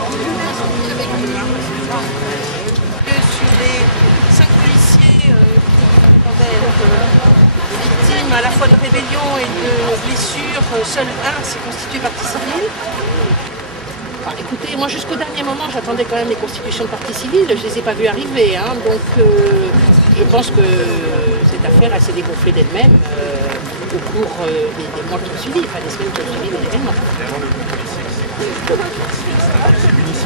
Sur les 5 policiers qui prétendaient être victimes à la fois de rébellion et de blessures, seul un s'est constitué partie civile. Alors, écoutez, moi jusqu'au dernier moment j'attendais quand même les constitutions de partie civile, je ne les ai pas vues arriver, hein, donc je pense que cette affaire elle s'est dégonflée d'elle-même au cours des mois qui ont suivi, enfin des semaines qui ont suivi l'événement.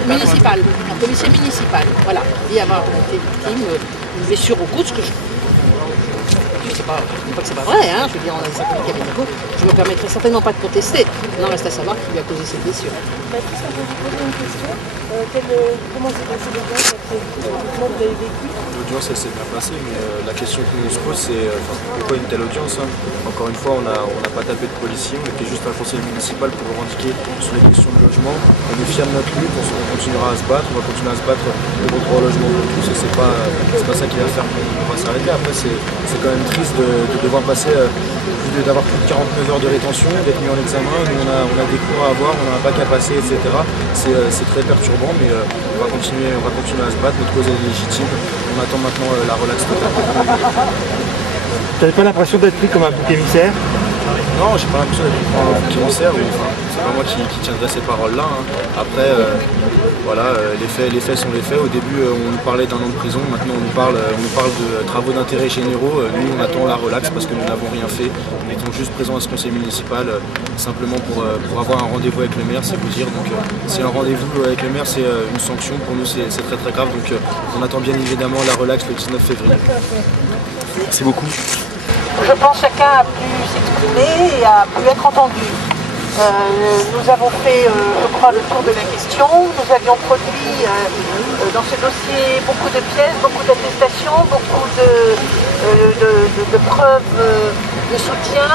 Municipal, un policier municipal, voilà, dit avoir été victime d'une blessure au coude, ce que je sais pas, pas que c'est pas vrai, hein, je veux dire, on a des certificats médicaux, je ne me permettrai certainement pas de contester, non, reste à savoir qui lui a causé cette blessure. Patrice, on peut vous poser une question. Comment s'est passé l'audience après comment vous avez vécu? L'audience elle s'est bien passée, mais la question que nous se pose c'est pourquoi une telle audience, hein. Encore une fois, on n'a pas tapé de policier, on était juste un conseil municipal pour revendiquer sur les questions de logement. On est fiers de notre lutte, on continuera à se battre, on va continuer à se battre pour le droit au logement pour tous, et c'est pas ça qui va faire qu'on va s'arrêter. Après c'est quand même triste de devoir passer d'avoir plus de 49 heures de rétention, d'être mis en examen, nous on a des cours à avoir, on a un bac à passer, etc. C'est très perturbant, mais on va continuer à se battre, notre cause est légitime, on attend maintenant la relax totale. Vous n'avez pas l'impression d'être pris comme un bouc émissaire? Non, j'ai pas l'impression d'être pris comme un bouc émissaire, c'est pas moi qui tiendrai ces paroles-là, hein. Après, voilà, les faits sont les faits. Au début, on nous parlait d'un an de prison, maintenant on nous parle de travaux d'intérêt généraux. Nous, on attend la relax parce que nous n'avons rien fait. Nous étions juste présents à ce conseil municipal, simplement pour avoir un rendez-vous avec le maire, c'est vous dire. Donc, c'est un rendez-vous avec le maire, c'est une sanction. Pour nous, c'est très très grave. Donc, on attend bien évidemment la relax le 19 février. Merci beaucoup. Je pense que chacun a pu s'exprimer et a pu être entendu. Nous avons fait, je crois, le tour de la question. Nous avions produit dans ce dossier beaucoup de pièces, beaucoup d'attestations, beaucoup de preuves de soutien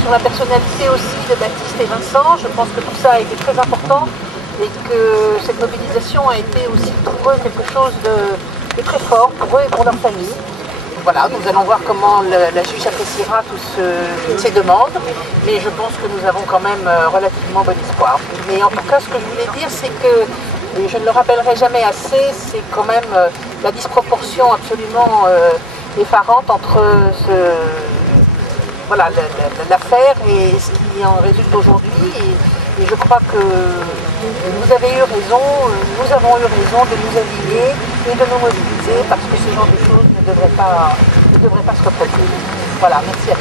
sur la personnalité aussi de Baptiste et Vincent. Je pense que tout ça a été très important et que cette mobilisation a été aussi pour eux quelque chose de très fort, pour eux et pour leur famille. Voilà, nous allons voir comment la juge appréciera toutes ces demandes, mais je pense que nous avons quand même relativement bon espoir. Mais en tout cas, ce que je voulais dire, c'est que, et je ne le rappellerai jamais assez, c'est quand même la disproportion absolument effarante entre l'affaire et ce qui en résulte aujourd'hui. Et je crois que vous avez eu raison, nous avons eu raison de nous aligner et de nous mobiliser parce que ce genre de choses ne devrait pas se reproduire. Voilà, merci à tous.